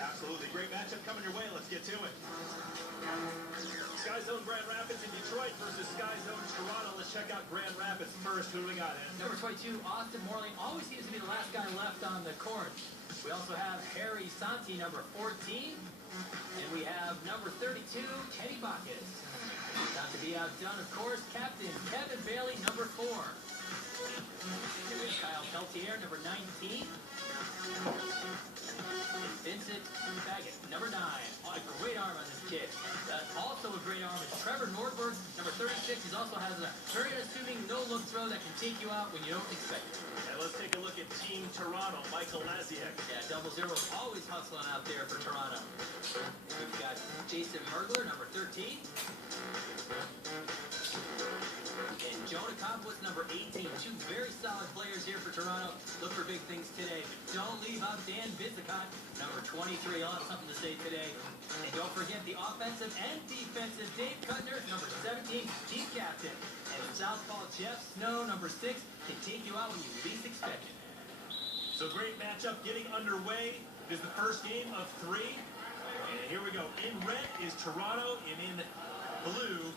Absolutely. Great matchup coming your way. Let's get to it. Sky Zone Grand Rapids in Detroit versus Sky Zone Toronto. Let's check out Grand Rapids first. Who do we got, Ed? Number 22, Austin Morley, always seems to be the last guy left on the court. We also have Harry Santi, number 14. And we have number 32, Kenny Bacchus. Not to be outdone, of course, Captain Kevin Bailey, number 4. Here we have Kyle Peltier, number 19. And Vincent Baggett, number 9. Oh, a great arm on this kid. Also a great arm is Trevor Nordberg, number 36. He also has a very unassuming no-look throw that can take you out when you don't expect it. And let's take a look at Team Toronto. Michael Laziak. Yeah, 00 always hustling out there for Toronto. We've got Jason Mergler, number 13. And Jonah Campos, number 18. Two very solid players here for Toronto. Look for big things today. But don't leave out Dan Vizicott, number 23. I'll have something to say today. And don't forget the offensive and defensive Dave Cutner, number 17, team captain. And southpaw Jeff Snow, number 6, can take you out when you least expect it. So great matchup getting underway. It is the first game of 3. And here we go. In red is Toronto, and in blue,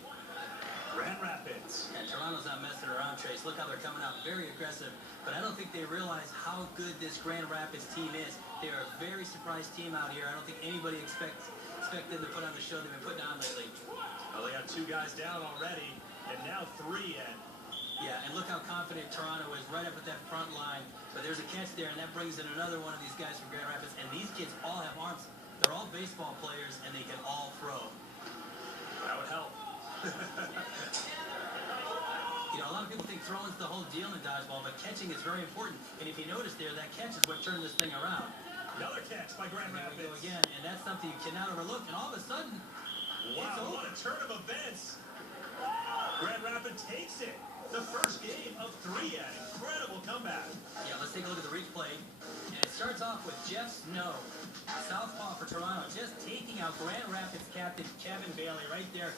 Grand Rapids. Yeah, Toronto's not messing around, Trace. Look how they're coming out very aggressive. But I don't think they realize how good this Grand Rapids team is. They're a very surprised team out here. I don't think anybody expects them to put on the show they've been putting on lately. Well, they got 2 guys down already, and now 3 in. Yeah, and look how confident Toronto is right up at that front line. But there's a catch there, and that brings in another one of these guys from Grand Rapids. And these kids all have arms. They're all baseball players, and they can all throw. That would help. You know, a lot of people think throwing's the whole deal in dodgeball, but catching is very important. And if you notice there, that catch is what turned this thing around. Another catch by Grand Rapids. There we go again, and that's something you cannot overlook. And all of a sudden, wow, what a turn of events. Grand Rapids takes it. The first game of 3 at incredible comeback. Yeah, let's take a look at the replay. And it starts off with Jeff Snow, southpaw for Toronto, just taking out Grand Rapids captain Kevin Bailey right there.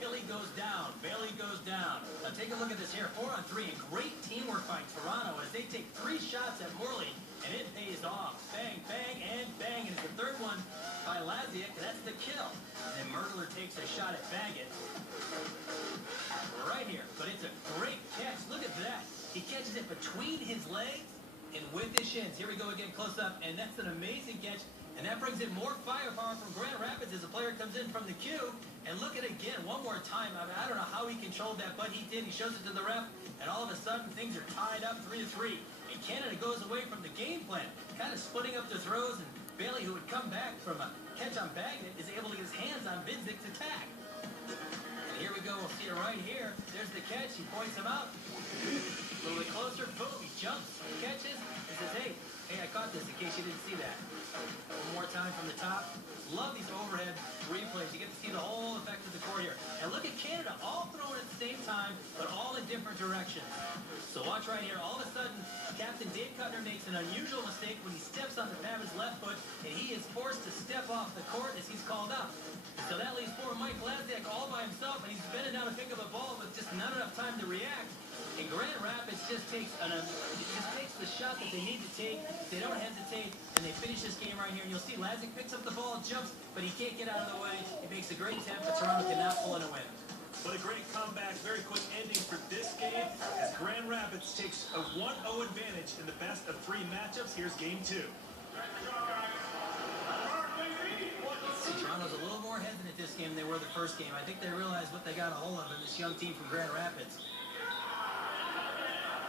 Bailey goes down. Bailey goes down. Now take a look at this here. 4-on-3, and great teamwork by Toronto as they take 3 shots at Morley, and it pays off. Bang, bang, and bang. And it's the third one by Laziak. That's the kill. And Mergler takes a shot at Baggett. Right here. But it's a great catch. Look at that. He catches it between his legs and with his shins. Here we go again, close up. And that's an amazing catch. And that brings in more firepower from Grand Rapids as the player comes in from the queue. And look at it again, one more time. I don't know how he controlled that, but he did. He shows it to the ref, and all of a sudden, things are tied up 3-3. And Canada goes away from the game plan, kind of splitting up the throws, and Bailey, who would come back from a catch on Baggett, is able to get his hands on Vidzic's attack. And here we go. We'll see it right here. There's the catch. He points him out. A little bit closer. Boom. He jumps, catches, and says, hey, I caught this in case you didn't see that. One more time from the top. Love these overhead replays. You get to see the whole effect of the court here. And look at Canada, all throwing at the same time, but all in different directions. So watch right here. All of a sudden, Captain Dave Cutner makes an unusual mistake when he steps on the pad of his left foot, and he is forced to step off the court as he's called up. So that leaves poor Mike Laziak all by himself, and he's bending down to pick up a ball with just not enough time to react. And Grand Rapids just takes the shot that they need to take. They don't hesitate, and they finish this game right here. And you'll see Laziak picks up the ball, jumps, but he can't get out of the way. He makes a great attempt, but Toronto cannot pull in a win. But a great comeback, very quick ending for this game as Grand Rapids takes a 1-0 advantage in the best of 3 matchups. Here's game 2. See, Toronto's a little more hesitant this game than they were the first game. I think they realized what they got a hold of in this young team from Grand Rapids.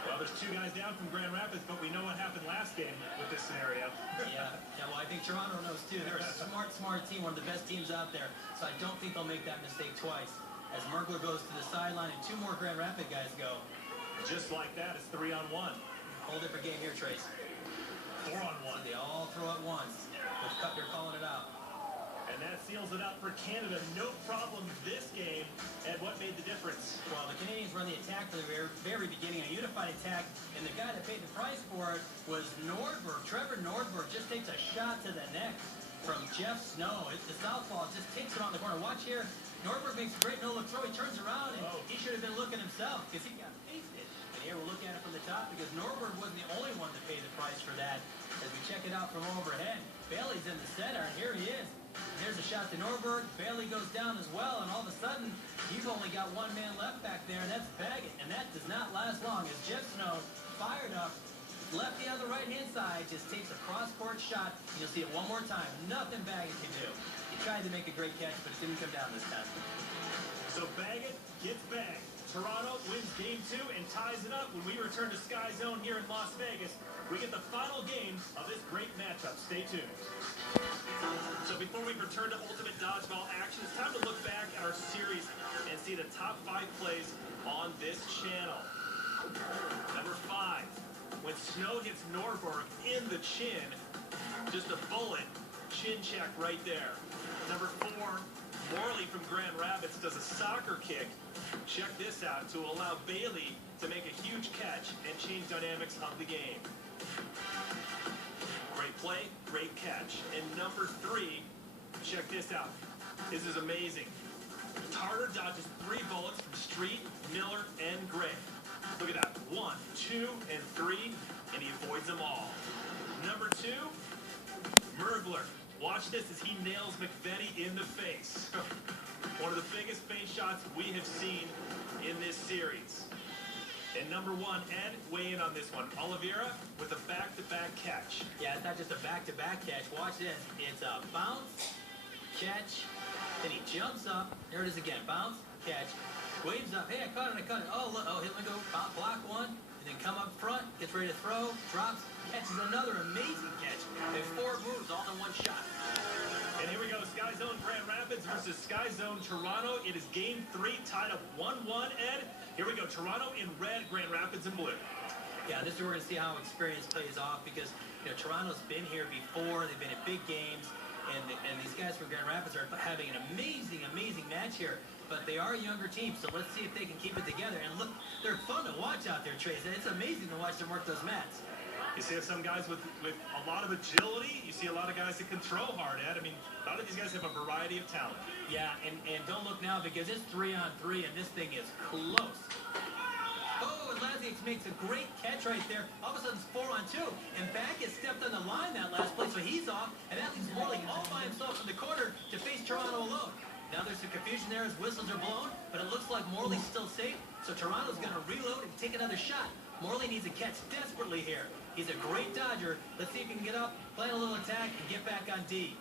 Well, there's 2 guys down from Grand Rapids, but we know what happened last game with this scenario. Yeah, well, I think Toronto knows, too. They're a smart team, one of the best teams out there. So I don't think they'll make that mistake twice. As Mergler goes to the sideline and 2 more Grand Rapids guys go. Just like that, it's 3-on-1. Whole different game here, Trace. 4-on-1. So they all throw at once, with Cutner calling it out. And that seals it up for Canada. No problem this game. And what made the difference? Well, the Canadians run the attack from the very beginning, a unified attack, and the guy that paid the price for it was Nordberg. Trevor Nordberg just takes a shot to the neck from Jeff Snow. The southpaw just takes it on the corner. Watch here. Nordberg makes a great no-look throw. He turns around, and he should have been looking himself because he got pasted. And here we'll look at it from the top because Nordberg wasn't the only one to pay the price for that. As we check it out from overhead, Bailey's in the center, and here he is. There's a shot to Norberg. Bailey goes down as well, and all of a sudden, you've only got one man left back there, and that's Baggett. And that does not last long as Jeff Snow fired up. Lefty on the right-hand side just takes a cross-court shot. And you'll see it one more time. Nothing Baggett can do. He tried to make a great catch, but it didn't come down this time. So Baggett gets bagged. Toronto wins game 2 and ties it up. When we return to Sky Zone here in Las Vegas, we get the final game of this great matchup. Stay tuned. So before we return to Ultimate Dodgeball action, it's time to look back at our series and see the top 5 plays on this channel. Number 5, when Snow hits Norberg in the chin, just a bullet, chin check right there. Number 4, Morley from Grand Rapids does a soccer kick. Check this out to allow Bailey to make a huge catch and change dynamics of the game. Great play, great catch. And number 3, check this out. This is amazing. Tarter dodges 3 bullets from Street, Miller, and Gray. Look at that. 1, 2, and 3, and he avoids them all. Number 2, Mergler. Watch this as he nails McVetti in the face. One of the biggest face shots we have seen in this series. And number 1, Ed, weigh in on this one. Oliveira with a back-to-back catch. Yeah, it's not just a back-to-back catch. Watch this. It's a bounce, catch, then he jumps up. There it is again. Bounce, catch, waves up. Hey, I caught it, I caught it. Oh, look. Oh, here we go. Block one, and then come up front, gets ready to throw, drops, catches another amazing catch. They 4 moves all in one shot. And here we go. Sky Zone Grand Rapids versus Sky Zone Toronto. It is game 3, tied up 1-1, Ed. Here we go. Toronto in red, Grand Rapids in blue. Yeah, this is where we're going to see how experience plays off because, Toronto's been here before. They've been at big games, and these guys from Grand Rapids are having an amazing, amazing match here. But they are a younger team, so let's see if they can keep it together. And look, they're fun to watch out there, Trace. It's amazing to watch them work those mats. You see some guys with a lot of agility. You see a lot of guys that can throw hard, Ed. I mean, a lot of these guys have a variety of talent. Yeah, and don't look now because it's 3-on-3, and this thing is close. Oh, and Laziak makes a great catch right there. All of a sudden, it's 4-on-2, and Baggett stepped on the line that last play, so he's off, and that leaves Morley all by himself in the corner to face Toronto alone. Now there's some confusion there as whistles are blown, but it looks like Morley's still safe, so Toronto's going to reload and take another shot. Morley needs a catch desperately here. He's a great dodger. Let's see if he can get up, play a little attack, and get back on D.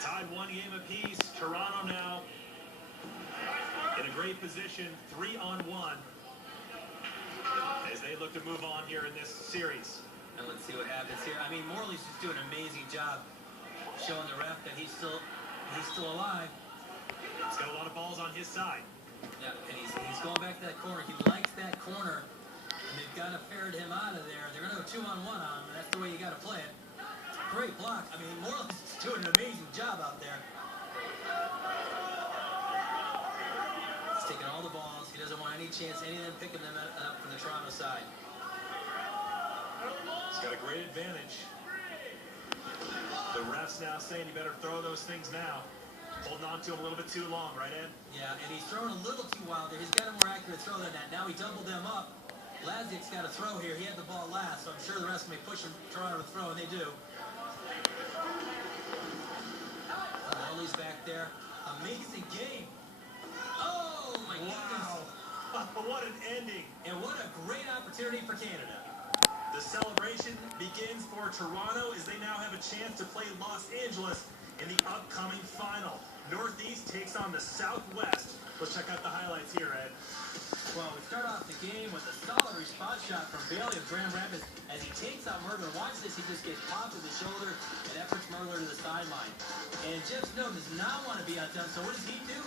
Tied 1 game apiece. Toronto now in a great position, 3-on-1, as they look to move on here in this series. And let's see what happens here. I mean, Morley's just doing an amazing job showing the ref that he's still alive. He's got a lot of balls on his side. Yeah, and he's going back to that corner. He likes that corner, and they've got to ferret him out of there. They're going to go 2-on-1 on him, and that's the way you got to play it. Great block. I mean, Morley's doing an amazing job out there. He's taking all the balls. He doesn't want any chance, any of them picking them up from the Toronto side. He's got a great advantage. The ref's now saying you better throw those things now. Holding on to him a little bit too long, right, Ed? Yeah, and he's throwing a little too wild there. He's got a more accurate throw than that. Now he doubled them up. Laziak's got a throw here. He had the ball last, so I'm sure the rest may push him, Toronto to throw, and they do. Morley's back there. Amazing game. Oh, my goodness. Wow. What an ending. And what a great opportunity for Canada. The celebration begins for Toronto as they now have a chance to play Los Angeles in the upcoming final. Northeast takes on the Southwest. Let's check out the highlights here, Ed. Well, we start off the game with a solid response shot from Bailey of Grand Rapids as he takes out Mergler. Watch this, he just gets popped with the shoulder and that puts Mergler to the sideline. And Jeff Snow does not want to be outdone, so what does he do?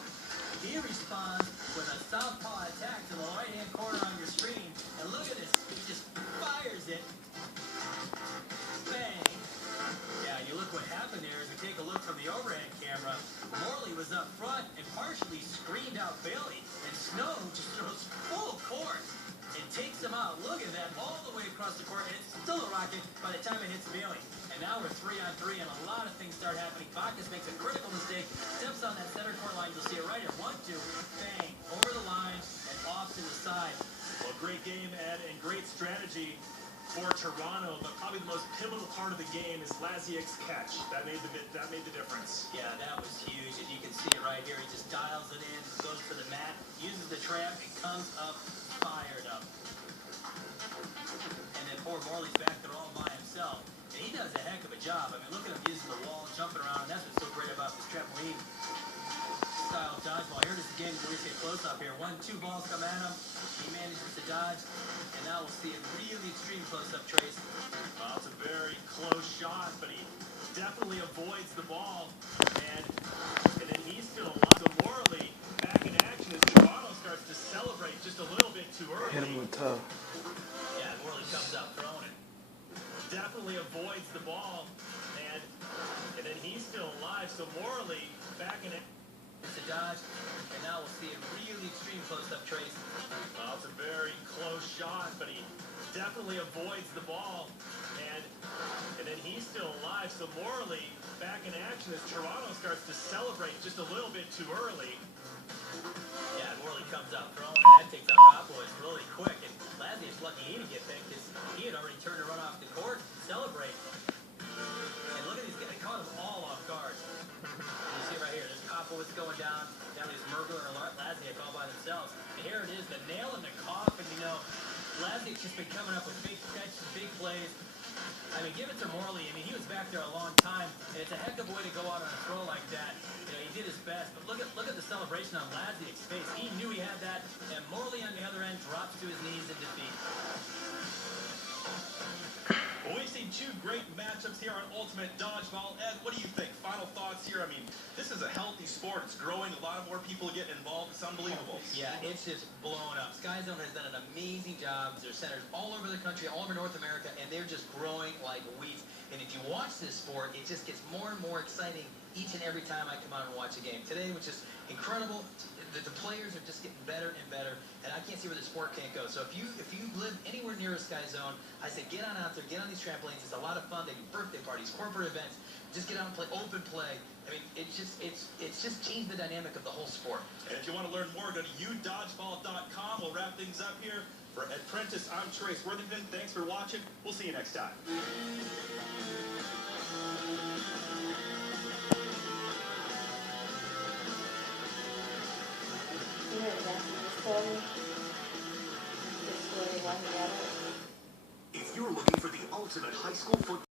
He responds with a southpaw attack to the right-hand corner on your screen. And look at this, he just fires it. Bang. Yeah, you look what happened there as we take a look from the overhead camera. Morley was up front and partially screened out Bailey. And Snow just throws full court and takes him out. Look at that, all the way across the court. And it's still a rocket by the time it hits Bailey. And now we're 3-on-3 and a lot of things start happening. Bacchus makes a critical mistake, steps on that center court line. You'll see it right here. 1-2, bang, over the line and off to the side. Well, great game, Ed, and great strategy for Toronto, but probably the most pivotal part of the game is Laziek's catch. That made the difference. Yeah, that was huge. And you can see it right here. He just dials it in, goes to the mat, uses the trap, and comes up fired up. And then poor Morley's back there all by himself. And he does a heck of a job. I mean, look at him using the wall, jumping around. And that's what's so great about this trampoline style dodgeball. Here it is again. We're going to get close up here. 1-2 balls come at him. He manages to dodge. And now we'll see a really extreme close-up trace. Well, it's a very close shot, but he definitely avoids the ball. And then he's still alive. So Morley back in action as Toronto starts to celebrate just a little bit too early. Hit him with tough. Yeah, Morley comes up throwing it. Definitely avoids the ball. And then he's still alive. So Morley back in action. To dodge, and now we'll see a really extreme close-up trace. Well, it's a very close shot, but he definitely avoids the ball. And then he's still alive. So Morley back in action as Toronto starts to celebrate just a little bit too early. Yeah, Morley comes out throwing, and that takes out Cowboys really quick. And Laziek's lucky he didn't get picked because he had already turned to run off the court and celebrate. And look at these guys. They caught them all off guard. You see right here, there's Kopowitz going down there's Mergler and Laziek all by themselves. And here it is, the nail in the coffin. You know, Laziek's just been coming up with big catches, big plays. I mean, give it to Morley. I mean, he was back there a long time, and it's a heck of a way to go out on a throw like that. You know, he did his best, but look at the celebration on Laziek's face. He knew he had that, and Morley on the other end drops to his knees in defeat. Well, we've seen two great matchups here on Ultimate Dodgeball. Ed, what do you think? Final thoughts here? I mean, this is a healthy sport. It's growing. A lot of more people getting involved. It's unbelievable. Yeah, it's just blowing up. Sky Zone has done an amazing job. There's centers all over the country, all over North America, and they're just growing like weeds. And if you watch this sport, it just gets more and more exciting each and every time I come out and watch a game. Today was just incredible. The players are just getting better and better, and I can't see where the sport can't go. So if you live anywhere near a Sky Zone, I say get on out there, get on these trampolines. It's a lot of fun. They do birthday parties, corporate events. Just get out and play open play. I mean, it's just changed the dynamic of the whole sport. And if you want to learn more, go to udodgeball.com. We'll wrap things up here. For Ed Prentice, I'm Trace Worthington. Thanks for watching. We'll see you next time. If you're looking for the ultimate high school football